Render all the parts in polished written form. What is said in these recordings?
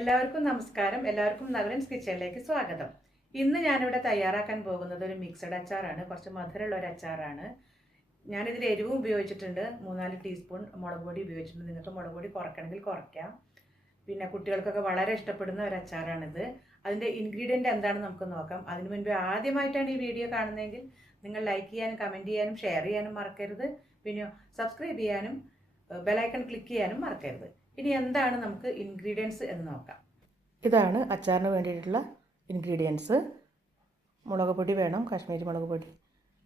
എല്ലാവർക്കും നമസ്കാരം. എല്ലാവർക്കും നകുലൻസ് കിച്ചണിലേക്ക് സ്വാഗതം. ഇന്ന് ഞാനിവിടെ തയ്യാറാക്കാൻ പോകുന്നത് ഒരു മിക്സഡ് അച്ചാറാണ്. കുറച്ച് മധുരമുള്ള ഒരു അച്ചാറാണ്. ഞാനിതിൽ എരിവും ഉപയോഗിച്ചിട്ടുണ്ട്. 3-4 ടീസ്പൂൺ മുളക് പൊടി ഉപയോഗിച്ചിട്ടുണ്ട്. നിങ്ങൾക്ക് മുളക് പൊടി കുറയ്ക്കണമെങ്കിൽ കുറയ്ക്കാം. പിന്നെ കുട്ടികൾക്കൊക്കെ വളരെ ഇഷ്ടപ്പെടുന്ന ഒരു അച്ചാറാണിത്. അതിൻ്റെ ഇൻഗ്രീഡിയൻ്റ് എന്താണെന്ന് നമുക്ക് നോക്കാം. അതിനു മുൻപ് ആദ്യമായിട്ടാണ് ഈ വീഡിയോ കാണുന്നതെങ്കിൽ നിങ്ങൾ ലൈക്ക് ചെയ്യാനും കമൻറ്റ് ചെയ്യാനും ഷെയർ ചെയ്യാനും മറക്കരുത്. പിന്നെ സബ്സ്ക്രൈബ് ചെയ്യാനും ബെലൈക്കൺ ക്ലിക്ക് ചെയ്യാനും മറക്കരുത്. ഇനി എന്താണ് നമുക്ക് ഇൻഗ്രീഡിയൻസ് എന്ന് നോക്കാം. ഇതാണ് അച്ചാറിന് വേണ്ടിയിട്ടുള്ള ഇൻഗ്രീഡിയൻസ്. മുളക് പൊടി വേണം, കാശ്മീരി മുളക് പൊടി.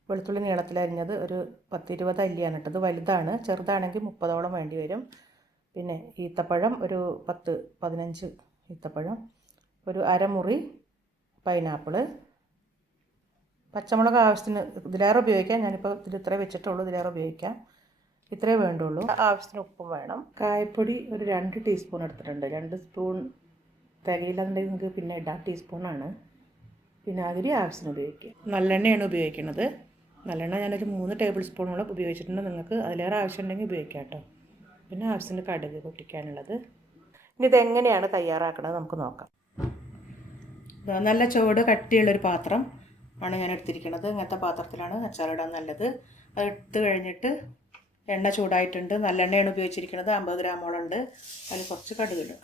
വെളുത്തുള്ളി നീളത്തിലരിഞ്ഞത് ഒരു 10-20 അല്ലിയാണ് ഇട്ടത്. വലുതാണ്, ചെറുതാണെങ്കിൽ 30ഓളം വേണ്ടി വരും. പിന്നെ ഈത്തപ്പഴം ഒരു 10-15 ഈത്തപ്പഴം, ഒരു അരമുറി പൈനാപ്പിള്, പച്ചമുളക് ആവശ്യത്തിന് ഇതിലേറെ ഉപയോഗിക്കാം. ഞാനിപ്പോൾ ഇതിൽ ഇത്രേ വെച്ചിട്ടുള്ളൂ, ഇതിലേറെ ഉപയോഗിക്കാം. ഇത്രേ വേണ്ടുള്ളൂ. ആവശ്യത്തിന് ഉപ്പും വേണം. കായപ്പൊടി ഒരു 2 ടീസ്പൂൺ എടുത്തിട്ടുണ്ട്. 2 സ്പൂൺ തികയില്ലെന്നുണ്ടെങ്കിൽ നിങ്ങൾക്ക് പിന്നെ ഇടാം, ടീസ്പൂണാണ്. വിനാഗിരി ആവശ്യത്തിന് ഉപയോഗിക്കുക. നല്ലെണ്ണയാണ് ഉപയോഗിക്കുന്നത്. നല്ലെണ്ണ ഞാനൊരു 3 ടേബിൾ സ്പൂണോളം ഉപയോഗിച്ചിട്ടുണ്ട്. നിങ്ങൾക്ക് അതിലേറെ ആവശ്യമുണ്ടെങ്കിൽ ഉപയോഗിക്കാം കേട്ടോ. പിന്നെ ആവശ്യത്തിന് കടുക് പൊട്ടിക്കാനുള്ളത്. ഇനി ഇതെങ്ങനെയാണ് തയ്യാറാക്കുന്നത് നമുക്ക് നോക്കാം. നല്ല ചുവട് കട്ടിയുള്ളൊരു പാത്രം ആണ് ഞാൻ എടുത്തിരിക്കുന്നത്. ഇങ്ങനത്തെ പാത്രത്തിലാണ് അച്ചാറിടാൻ നല്ലത്. അത് എടുത്ത് കഴിഞ്ഞിട്ട് എണ്ണ ചൂടായിട്ടുണ്ട്. നല്ലെണ്ണയാണ് ഉപയോഗിച്ചിരിക്കുന്നത്. 50 ഗ്രാമോളം ഉണ്ട്. അതിൽ കുറച്ച് കടുക് ഇടുക.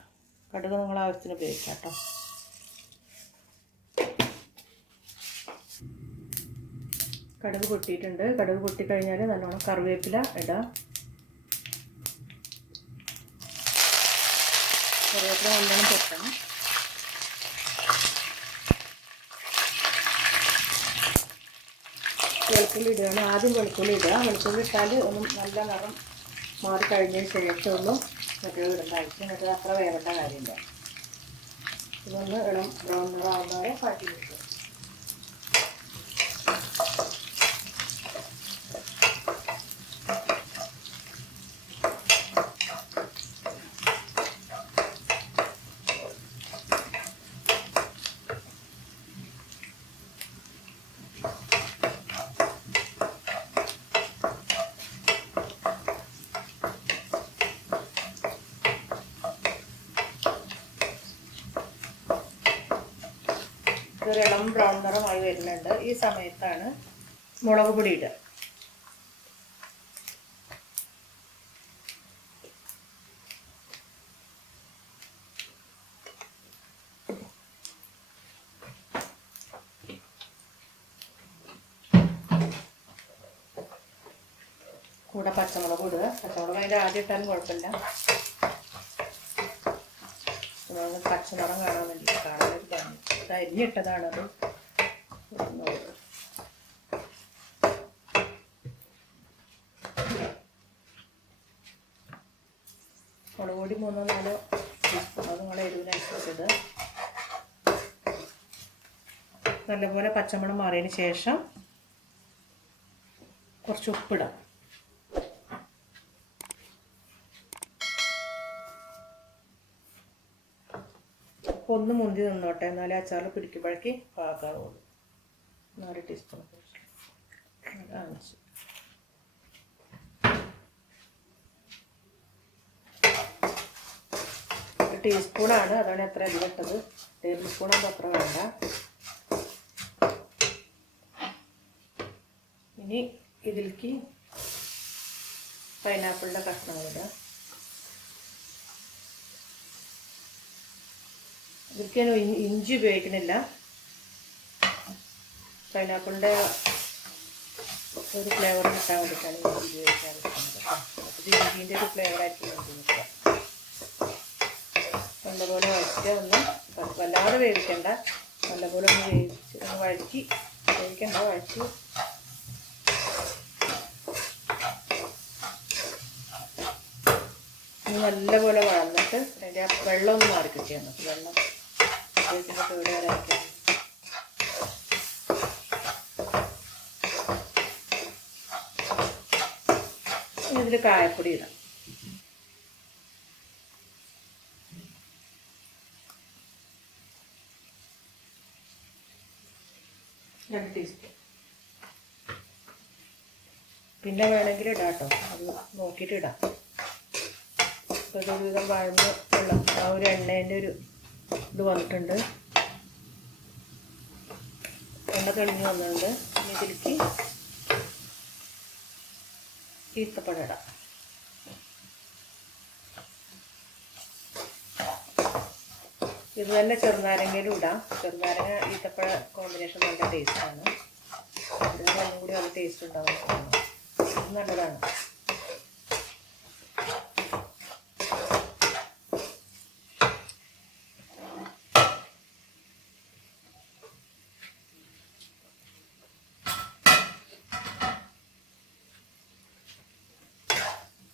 കടുക് നിങ്ങൾ ആവശ്യത്തിന് ഉപയോഗിക്കാം കേട്ടോ. കടുക് പൊട്ടിയിട്ടുണ്ട്. കടുക് പൊട്ടിക്കഴിഞ്ഞാൽ നല്ലോണം കറിവേപ്പില ഇടാം. കറിവേപ്പില നല്ലോണം പൊട്ടണം. വെളുത്തുള്ളി ഇടുകയാണ്. ആദ്യം വെളുത്തുള്ളി ഇടുക. വെളുത്തുള്ളി ഇട്ടാൽ ഒന്നും നല്ല നിറം മാറി കഴിഞ്ഞതിന് ശേഷമുള്ളൂ മറ്റേ ഇടുന്നതായിരിക്കും. മറ്റേ അത്ര വേവേണ്ട കാര്യമില്ല. ഇതൊന്ന് ഇളം ബ്രൗൺ നിറമാകുന്നവരെ കാട്ടി വെക്കുക. ഇതൊരു ഇളം ബ്രൗൺ നിറമായി വരുന്നുണ്ട്. ഈ സമയത്താണ് മുളക് പൊടി ഇടുക. കൂടെ പച്ചമുളക് ഇടുക. പച്ചമുളക് അതിൻ്റെ ആദ്യം ഇട്ടാലും കുഴപ്പമില്ല. പച്ചനിറം കാണാൻ വേണ്ടി കാണാനൊരു ഭംഗി. ഇത് അരിഞ്ഞിട്ടതാണത്. മുളക് പൊടി 3-4 ടീസ്പൂൺ, അത് നിങ്ങളെ എരിവിനനുസരിച്ചത്. നല്ലപോലെ പച്ചമണം മാറിയതിന് ശേഷം കുറച്ച് ഉപ്പിടാം. ഒന്ന് മുന്തി നിന്നോട്ടെ, എന്നാലേ അച്ചാറിൽ പിടിക്കുമ്പോഴേക്ക് പാകാവുള്ളൂ. 4 ടീസ്പൂൺ ടീസ്പൂണാണ്, അതാണ് എത്ര അധികം ഇട്ടത്. ടേബിൾ സ്പൂണാകുമ്പോൾ അത്ര വേണ്ട. ഇനി ഇതിലേക്ക് പൈനാപ്പിളിൻ്റെ കഷ്ണങ്ങളിടുക. ഇതിലേക്ക് ഞാൻ ഇഞ്ചി ഉപയോഗിക്കുന്നില്ല. പൈനാപ്പിളിൻ്റെ ഒരു ഫ്ലേവർ കിട്ടാൻ വേണ്ടിയിട്ടാണ് ഇഞ്ചി ഉപയോഗിക്കാൻ പറ്റുന്നത്. അപ്പോൾ ഇഞ്ചിൻ്റെ ഒരു ഫ്ലേവറായിരിക്കും ഇഞ്ചി നിൽക്കുക. നല്ലപോലെ വഴറ്റുക. ഒന്ന് വല്ലാതെ വേവിക്കണ്ട, നല്ലപോലെ ഒന്ന് വഴറ്റി വേവിക്കണ്ട, വഴറ്റി നല്ലപോലെ വഴന്നിട്ട് അതിൻ്റെ വെള്ളം ഒന്ന് മാറി കിട്ടിയാൽ മതി. വെള്ളം ഉപയോഗിക്കുന്ന കേട് വരാതിരിക്കാൻ. ഇതിൽ കായപ്പൊടി ഇടാം. രണ്ട് ടീസ്പൂൺ. പിന്നെ വേണമെങ്കിൽ ഇടാം കേട്ടോ, അത് നോക്കിയിട്ട് ഇടാം. ഒരുവിധം വഴന്ന് വെള്ളം ആ ഒരു എണ്ണേൻ്റെ ഒരു ഇത് വന്നിട്ടുണ്ട്. എണ്ണ തെളിഞ്ഞ് വന്നിട്ടുണ്ട്. ഇനി ഇതിലേക്ക് ഈത്തപ്പഴം ഇടാം. ഇത് തന്നെ ചെറുനാരങ്ങയിലും ഇടാം. ചെറുനാരങ്ങ ഈത്തപ്പഴ കോമ്പിനേഷൻ നല്ല ടേസ്റ്റാണ്. ഇതിന് ഒന്നും കൂടി നല്ല ടേസ്റ്റ് ഉണ്ടാവും. ഇത് നല്ലതാണ്.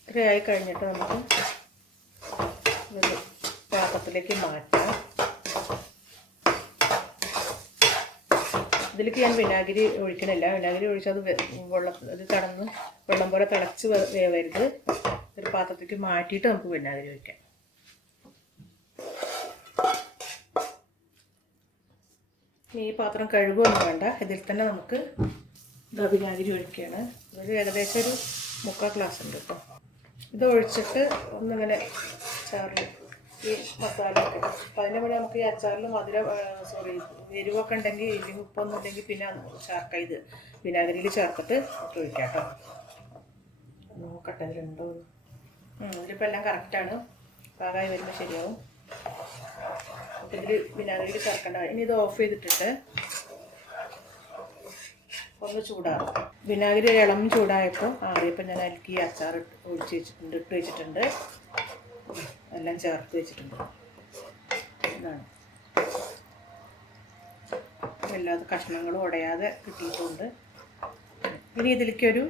ഇത്രയായി കഴിഞ്ഞിട്ട് നമുക്ക് ഒരു പാത്രത്തിലേക്ക് മാറ്റാം. ഇതിലേക്ക് ഞാൻ വിനാഗിരി ഒഴിക്കണില്ല. വിനാഗിരി ഒഴിച്ചത് അത് തടന്ന് വെള്ളം പോലെ തിളച്ച് വേവരുത്. ഒരു പാത്രത്തിലേക്ക് മാറ്റിയിട്ട് നമുക്ക് വിനാഗിരി ഒഴിക്കാം. ഈ പാത്രം കഴുകുമൊന്നും വേണ്ട. ഇതിൽ തന്നെ നമുക്ക് വിനാഗിരി ഒഴിക്കുകയാണ്. ഇത് ഏകദേശം ഒരു 3/4 ഗ്ലാസ് ഉണ്ട് കേട്ടോ. ഇത് ഒഴിച്ചിട്ട് ഒന്നിങ്ങനെ അച്ചാറിൽ ഈ മസാല ഒക്കെ അപ്പം അതിൻ്റെ കൂടെ നമുക്ക് ഈ അച്ചാറിൽ എരിവൊക്കെ ഉണ്ടെങ്കിൽ ഇല്ലെങ്കിൽ ഉപ്പൊന്നും ഇല്ലെങ്കിൽ പിന്നെ ചേർക്കാം. ഇത് വിനാഗിരിയിൽ ചേർത്തിട്ട് ഒഴിക്കാം കേട്ടോ. നോക്കട്ടെ ഇതിലുണ്ടോ. ഇതിലിപ്പോൾ എല്ലാം കറക്റ്റാണ്. പാകമായി വരുമ്പോൾ ശരിയാവും. അപ്പം ഇതിൽ വിനാഗിരിയിൽ ചേർക്കേണ്ട. ഇനി ഇത് ഓഫ് ചെയ്തിട്ടിട്ട് ഒന്ന് ചൂടാകും. വിനാഗിരി ഇളം ചൂടായപ്പോൾ ആറിയപ്പോൾ ഞാൻ അതിലേക്ക് ഈ അച്ചാർ ഇട്ട് വെച്ചിട്ടുണ്ട്. എല്ലാം ചേർത്ത് വെച്ചിട്ടുണ്ട്. ഇതാണ്. എല്ലാത്ത കഷ്ണങ്ങളും ഉടയാതെ കിട്ടിയിട്ടുണ്ട്. ഇനി ഇതിലേക്കൊരു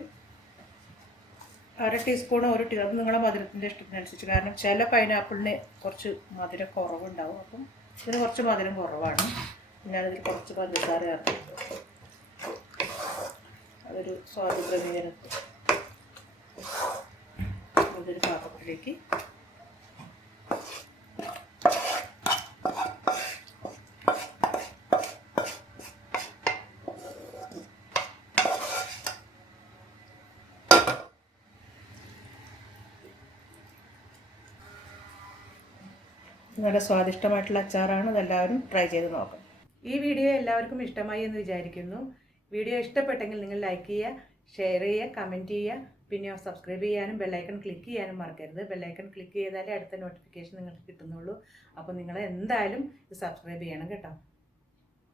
1/2 ടീസ്പൂൺ അത് നിങ്ങളുടെ മധുരത്തിൻ്റെ ഇഷ്ടത്തിനനുസരിച്ച്. കാരണം ചില പൈനാപ്പിളിന് കുറച്ച് മധുരം കുറവുണ്ടാവും. അപ്പം ഇതിന് കുറച്ച് മധുരം കുറവാണ്. ഞാനതിൽ കുറച്ച് പഞ്ചസാര ചേർക്കും. അതൊരു സ്വാദ് ക്രമീകരണത്തിൽ അതൊരു പാത്രത്തിലേക്ക് നല്ല സ്വാദിഷ്ടമായിട്ടുള്ള അച്ചാറാണ്. അതെല്ലാവരും ട്രൈ ചെയ്ത് നോക്കാം. ഈ വീഡിയോ എല്ലാവർക്കും ഇഷ്ടമായി എന്ന് വിചാരിക്കുന്നു. വീഡിയോ ഇഷ്ടപ്പെട്ടെങ്കിൽ നിങ്ങൾ ലൈക്ക് ചെയ്യുക, ഷെയർ ചെയ്യുക, കമൻറ്റ് ചെയ്യുക. പിന്നെ സബ്സ്ക്രൈബ് ചെയ്യാനും ബെല്ലൈക്കൺ ക്ലിക്ക് ചെയ്യാനും മറക്കരുത്. ബെല്ലൈക്കൺ ക്ലിക്ക് ചെയ്താലേ അടുത്ത നോട്ടിഫിക്കേഷൻ നിങ്ങൾക്ക് കിട്ടുന്നുള്ളൂ. അപ്പോൾ നിങ്ങൾ എന്തായാലും ഇത് സബ്സ്ക്രൈബ് ചെയ്യണം കേട്ടോ.